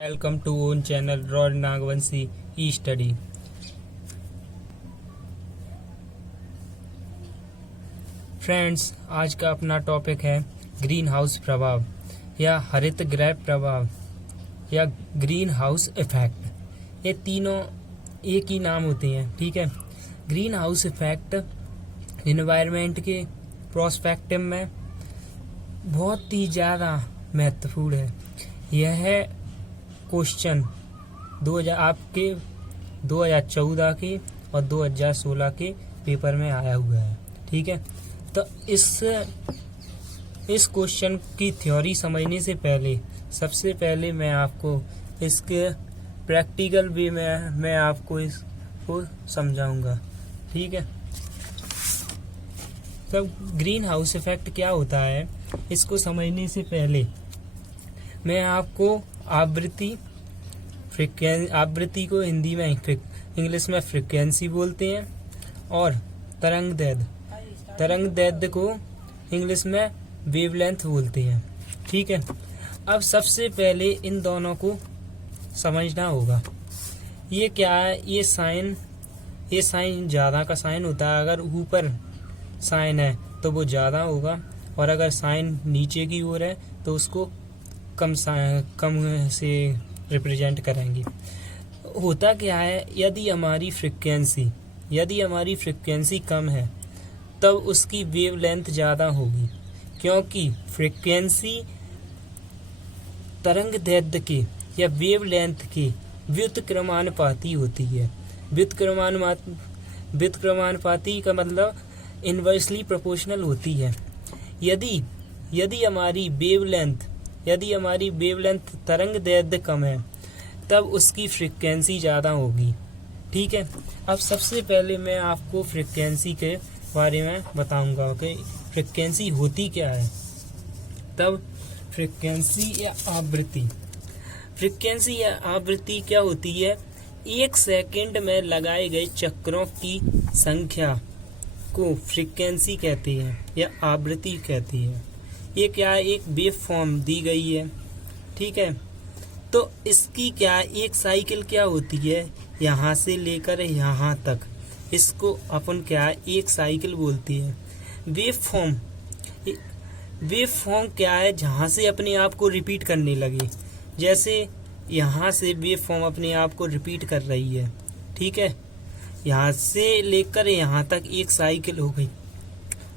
Welcome to own channel Roy Nagvanshi e study. Friends, आज का अपना टॉपिक है ग्रीन हाउस प्रभाव या हरित गृह प्रभाव या ग्रीन हाउस इफेक्ट। ये तीनों एक ही नाम होते हैं, ठीक है। ग्रीन हाउस इफेक्ट एनवायरनमेंट के प्रोस्पेक्टिव में बहुत ही ज़्यादा महत्वपूर्ण है। यह क्वेश्चन 2014 के और 2016 के पेपर में आया हुआ है, ठीक है। तो इस क्वेश्चन की थ्योरी समझने से पहले सबसे पहले मैं आपको इसके प्रैक्टिकल वे में मैं आपको इसको समझाऊंगा, ठीक है। तो ग्रीन हाउस इफेक्ट क्या होता है, इसको समझने से पहले मैं आपको आवृत्ति को हिंदी में इंग्लिश में फ्रीक्वेंसी बोलते हैं और तरंग दैर्ध्य को इंग्लिश में वेवलेंथ बोलते हैं, ठीक है। अब सबसे पहले इन दोनों को समझना होगा। ये क्या है, ये साइन ज़्यादा का साइन होता है। अगर ऊपर साइन है तो वो ज़्यादा होगा और अगर साइन नीचे की ओर है तो उसको कम से रिप्रेजेंट करेंगे। होता क्या है, यदि हमारी फ्रिक्वेंसी कम है तब उसकी वेवलेंथ ज़्यादा होगी, क्योंकि फ्रिक्वेंसी तरंग दैर्ध्य के या वेवलेंथ के व्युत्क्रमानुपाती होती है। व्युत्क्रमानुपाती का मतलब इनवर्सली प्रोपोर्शनल होती है। यदि हमारी वेवलेंथ तरंग दैर्ध्य कम है तब उसकी फ्रीक्वेंसी ज़्यादा होगी, ठीक है। अब सबसे पहले मैं आपको फ्रीक्वेंसी के बारे में बताऊंगा कि फ्रीक्वेंसी होती क्या है। तब फ्रीक्वेंसी या आवृत्ति क्या होती है, 1 सेकंड में लगाए गए चक्रों की संख्या को फ्रीक्वेंसी कहते हैं या आवृत्ति कहती है। ये क्या है, एक वेव फॉर्म दी गई है, ठीक है। तो इसकी क्या एक साइकिल क्या होती है, यहाँ से लेकर यहाँ तक, इसको अपन क्या एक साइकिल बोलती है। वेव फॉर्म क्या है, जहाँ से अपने आप को रिपीट करने लगे। जैसे यहाँ से वेव फॉर्म अपने आप को रिपीट कर रही है, ठीक है। यहाँ से लेकर यहाँ तक एक साइकिल हो गई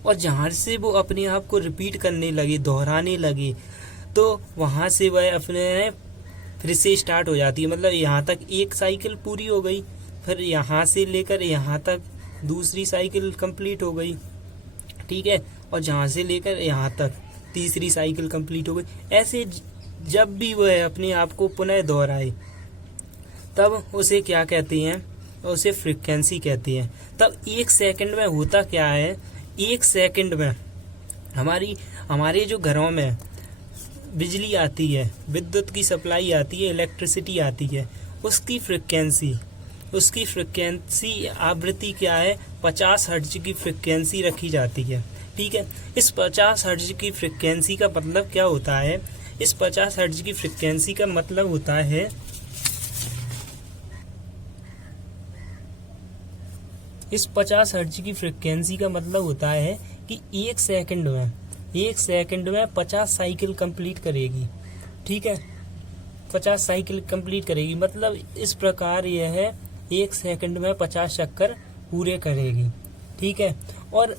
और जहाँ से वो अपने आप को रिपीट करने लगे, दोहराने लगे, तो वहाँ से वह अपने फिर से स्टार्ट हो जाती है। मतलब यहाँ तक एक साइकिल पूरी हो गई, फिर यहाँ से लेकर यहाँ तक दूसरी साइकिल कंप्लीट हो गई, ठीक है। और जहाँ से लेकर यहाँ तक तीसरी साइकिल कंप्लीट हो गई। ऐसे जब भी वह अपने आप को पुनः दोहराए तब उसे क्या कहते हैं, उसे फ्रीक्वेंसी कहते हैं। तब 1 सेकंड में होता क्या है, 1 सेकंड में हमारे जो घरों में बिजली आती है, विद्युत की सप्लाई आती है, इलेक्ट्रिसिटी आती है, उसकी फ्रीक्वेंसी आवृत्ति क्या है, 50 हर्ट्ज की फ्रीक्वेंसी रखी जाती है, ठीक है। इस 50 हर्ट्ज की फ्रीक्वेंसी का मतलब क्या होता है, इस 50 हर्ट्ज की फ्रीक्वेंसी का मतलब होता है इस 50 हर्ट्ज की फ्रीक्वेंसी का मतलब होता है कि 1 सेकंड में 50 साइकिल कंप्लीट करेगी, ठीक है। 50 साइकिल कंप्लीट करेगी, मतलब इस प्रकार यह है 1 सेकंड में 50 चक्कर पूरे करेगी, ठीक है। और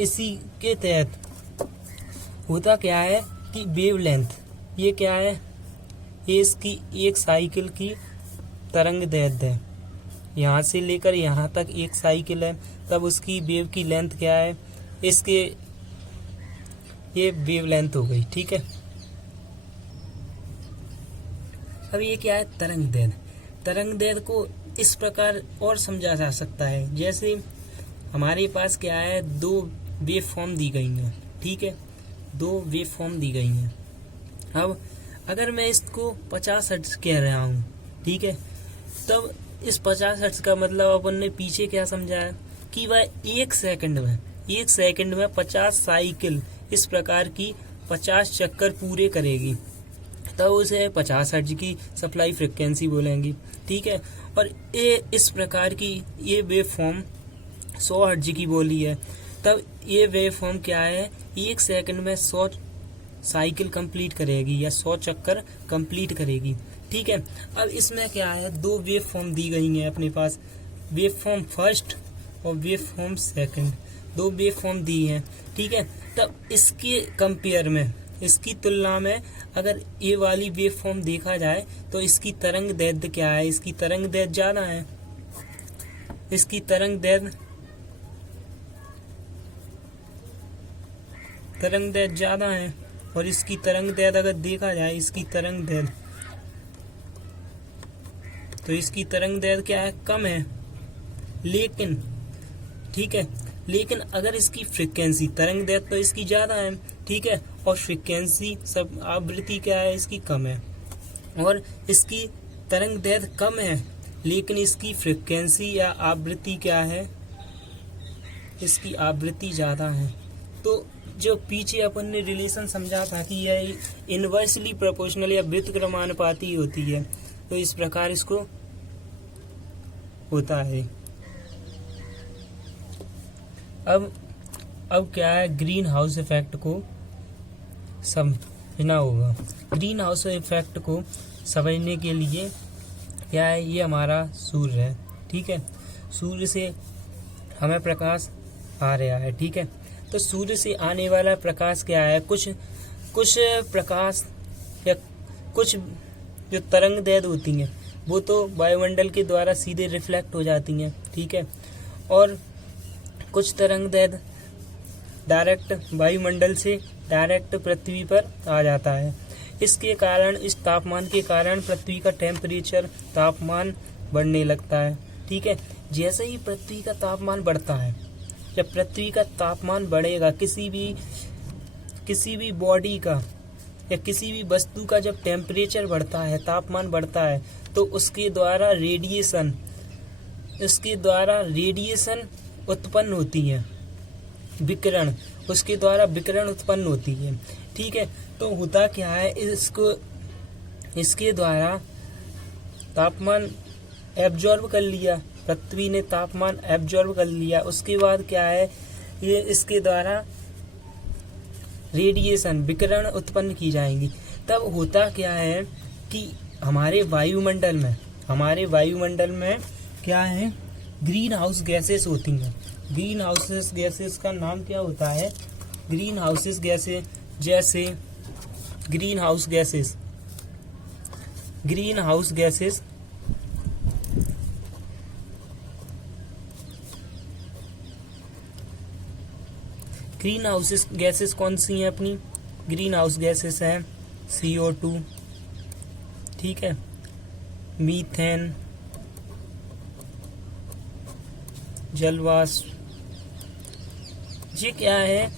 इसी के तहत होता क्या है कि वेवलेंथ, ये क्या है, ये इसकी एक साइकिल की तरंग दैर्ध्य है। यहाँ से लेकर यहाँ तक एक साइकिल है, तब उसकी वेव की लेंथ क्या है, ये वेव लेंथ हो गई, ठीक है। अब ये क्या है, तरंग दैर्ध्य को इस प्रकार और समझा जा सकता है। जैसे हमारे पास क्या है, 2 वेव फॉर्म दी गई हैं, ठीक है। 2 वेव फॉर्म दी गई हैं। अब अगर मैं इसको 50 हर्ट्ज कह रहा हूँ, ठीक है, तब इस 50 हर्ट्ज का मतलब अपन ने पीछे क्या समझा है कि वह 1 सेकंड में 50 साइकिल इस प्रकार की 50 चक्कर पूरे करेगी, तब उसे 50 हर्ट्ज की सप्लाई फ्रिक्वेंसी बोलेंगे। ठीक है, और ये इस प्रकार की ये वेव फॉर्म 100 हर्ट्ज की बोली है। तब ये वेव फॉर्म क्या है, 1 सेकंड में 100 साइकिल कंप्लीट करेगी या 100 चक्कर कंप्लीट करेगी। ठीक है, अब इसमें क्या है, 2 वेव फॉर्म दी गई हैं अपने पास, वेव फॉर्म फर्स्ट और waveform second, 2 waveform दी हैं। ठीक है, तब इसके कंपेयर में, इसकी तुलना में अगर ये वाली वेव फॉर्म देखा जाए तो इसकी तरंग दैर्ध्य क्या है, इसकी तरंग दैर्ध्य ज्यादा है, इसकी तरंग दैर्ध्य ज्यादा है, और इसकी तरंग दैर्ध्य अगर देखा जाए, इसकी तरंग दैर्ध्य, तो इसकी तरंग दैर्ध्य क्या है, कम है। लेकिन ठीक है, लेकिन अगर इसकी फ्रीक्वेंसी, तरंग दैर्ध्य तो इसकी ज्यादा है, ठीक है, और फ्रीक्वेंसी सब आवृत्ति क्या है, इसकी कम है, और इसकी तरंग दैर्ध्य कम है लेकिन इसकी फ्रीक्वेंसी या आवृत्ति क्या है, इसकी आवृत्ति ज्यादा है। तो जो पीछे अपन ने रिलेशन समझा था कि यह इनवर्सली प्रोपोर्शनल या व्युत्क्रमानुपाती होती है, तो इस प्रकार इसको होता है। अब क्या है, ग्रीन हाउस इफेक्ट को समझना होगा। ग्रीन हाउस इफेक्ट को समझने के लिए क्या है, ये हमारा सूर्य है। ठीक है, सूर्य से हमें प्रकाश आ रहा है। ठीक है, तो सूर्य से आने वाला प्रकाश क्या है, कुछ प्रकाश या कुछ जो तरंग दैर्ध्य होती हैं वो तो वायुमंडल के द्वारा सीधे रिफ्लेक्ट हो जाती हैं। ठीक है, और कुछ तरंग दैर्ध्य डायरेक्ट वायुमंडल से डायरेक्ट पृथ्वी पर आ जाता है। इसके कारण, इस तापमान के कारण पृथ्वी का टेम्परेचर, तापमान बढ़ने लगता है। ठीक है, जैसे ही पृथ्वी का तापमान बढ़ता है, जब पृथ्वी का तापमान बढ़ेगा, किसी भी बॉडी का या किसी भी वस्तु का जब टेम्परेचर बढ़ता है, तापमान बढ़ता है, तो उसके द्वारा रेडिएशन उत्पन्न होती है, विकिरण, उसके द्वारा विकिरण उत्पन्न होती है। ठीक है, तो होता क्या है, इसके द्वारा तापमान एब्जॉर्ब कर लिया, पृथ्वी ने तापमान एब्जॉर्ब कर लिया, उसके बाद क्या है, ये इसके द्वारा रेडिएशन, विकिरण उत्पन्न की जाएंगी। तब होता क्या है कि हमारे वायुमंडल में क्या है, ग्रीन हाउस गैसेस होती हैं। ग्रीन हाउस गैसेस का नाम क्या होता है, ग्रीन हाउसेस गैसेस, जैसे green house gases green house gases कौन सी हैं अपनी, ग्रीन हाउस गैसेस हैं CO2, ठीक है, मीथेन, जलवाष्प। ये क्या है,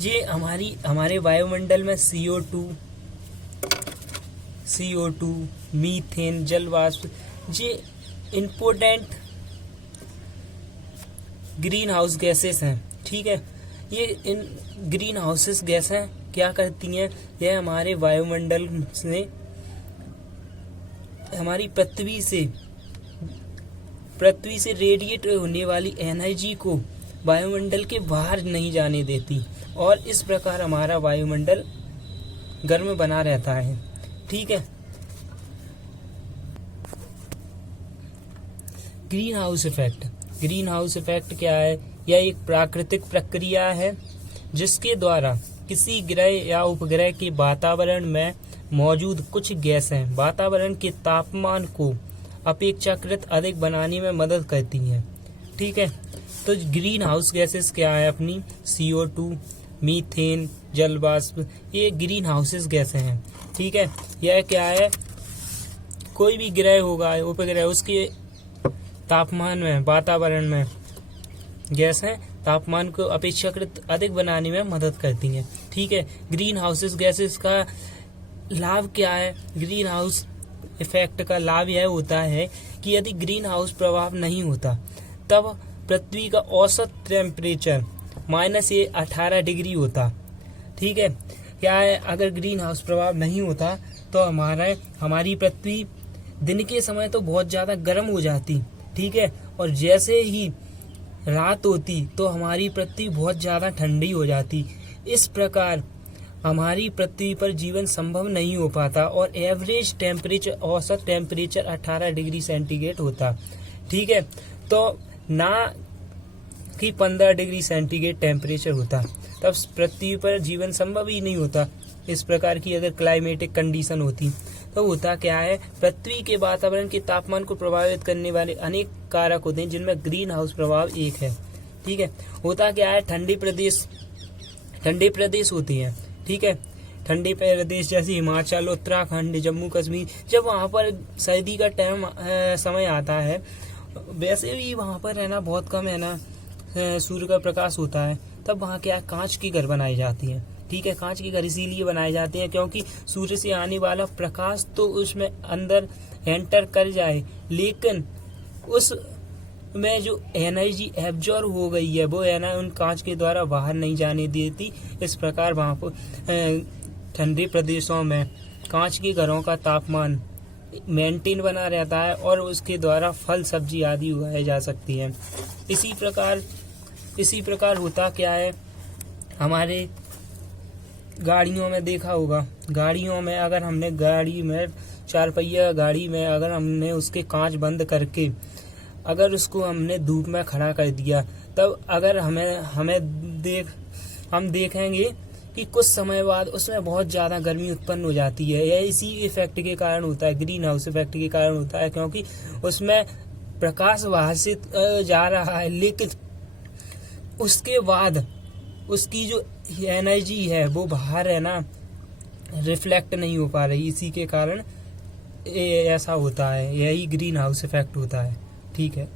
ये हमारे वायुमंडल में CO2, मीथेन, जलवाष्प, ये इम्पोर्टेंट ग्रीन हाउस गैसेस हैं। ठीक है, ये इन ग्रीन हाउसेस गैसें क्या करती हैं, यह हमारे वायुमंडल से, हमारी पृथ्वी से रेडिएट होने वाली एनर्जी को वायुमंडल के बाहर नहीं जाने देती, और इस प्रकार हमारा वायुमंडल गर्म बना रहता है। ठीक है, ग्रीन हाउस इफेक्ट क्या है, यह एक प्राकृतिक प्रक्रिया है जिसके द्वारा किसी ग्रह या उपग्रह के वातावरण में मौजूद कुछ गैसें वातावरण के तापमान को अपेक्षाकृत अधिक बनाने में मदद करती हैं। ठीक है, तो ग्रीन हाउस गैसेस क्या है अपनी, CO2, मीथेन, जलवाष्प, ये ग्रीन हाउसेस गैसें हैं। ठीक है, यह क्या है, कोई भी ग्रह होगा, उपग्रह, उसके तापमान में, वातावरण में गैसें तापमान को अपेक्षाकृत अधिक बनाने में मदद करती हैं। ठीक है, ग्रीन हाउसेस गैसेस का लाभ क्या है, ग्रीन हाउस इफेक्ट का लाभ यह होता है कि यदि ग्रीन हाउस प्रभाव नहीं होता तब पृथ्वी का औसत टेम्परेचर -18 डिग्री होता। ठीक है, क्या है, अगर ग्रीन हाउस प्रभाव नहीं होता तो हमारी पृथ्वी दिन के समय तो बहुत ज़्यादा गर्म हो जाती, ठीक है, और जैसे ही रात होती तो हमारी पृथ्वी बहुत ज़्यादा ठंडी हो जाती। इस प्रकार हमारी पृथ्वी पर जीवन संभव नहीं हो पाता और एवरेज टेम्परेचर, औसत टेम्परेचर 18 डिग्री सेंटीग्रेड होता, ठीक है। तो ना कि 15 डिग्री सेंटीग्रेड टेम्परेचर होता, तब पृथ्वी पर जीवन संभव ही नहीं होता। इस प्रकार की अगर क्लाइमेटिक कंडीशन होती तो होता क्या है, पृथ्वी के वातावरण के तापमान को प्रभावित करने वाले अनेक कारक होते हैं जिनमें ग्रीन हाउस प्रभाव एक है, ठीक है। होता क्या है, ठंडे प्रदेश होते हैं, ठीक है, ठंडे प्रदेश जैसे हिमाचल, उत्तराखंड, जम्मू कश्मीर, जब वहाँ पर सर्दी का समय आता है, वैसे भी वहाँ पर है ना बहुत कम है ना सूर्य का प्रकाश होता है, तब वहाँ क्या कांच के घर बनाए जाते हैं, ठीक है। कांच के घर इसीलिए बनाए जाते हैं क्योंकि सूर्य से आने वाला प्रकाश तो उसमें अंदर एंटर कर जाए, लेकिन उस में जो एनर्जी एब्जॉर्ब हो गई है वो है ना उन कांच के द्वारा बाहर नहीं जाने देती। इस प्रकार वहाँ पर ठंडे प्रदेशों में कांच के घरों का तापमान मेंटेन बना रहता है और उसके द्वारा फल सब्जी आदि उगाए जा सकती हैं। इसी प्रकार होता क्या है, हमारे गाड़ियों में देखा होगा, गाड़ियों में अगर हमने गाड़ी में 4 पहिया गाड़ी में अगर हमने उसके कांच बंद करके अगर उसको हमने धूप में खड़ा कर दिया, तब अगर हम देखेंगे कि कुछ समय बाद उसमें बहुत ज़्यादा गर्मी उत्पन्न हो जाती है। यह इसी इफेक्ट के कारण होता है, ग्रीन हाउस इफेक्ट के कारण होता है, क्योंकि उसमें प्रकाश बाहर से जा रहा है, लेकिन उसके बाद उसकी जो एनर्जी है वो बाहर है ना रिफ्लेक्ट नहीं हो पा रही। इसी के कारण ऐसा होता है, यही ग्रीन हाउस इफेक्ट होता है, ठीक है।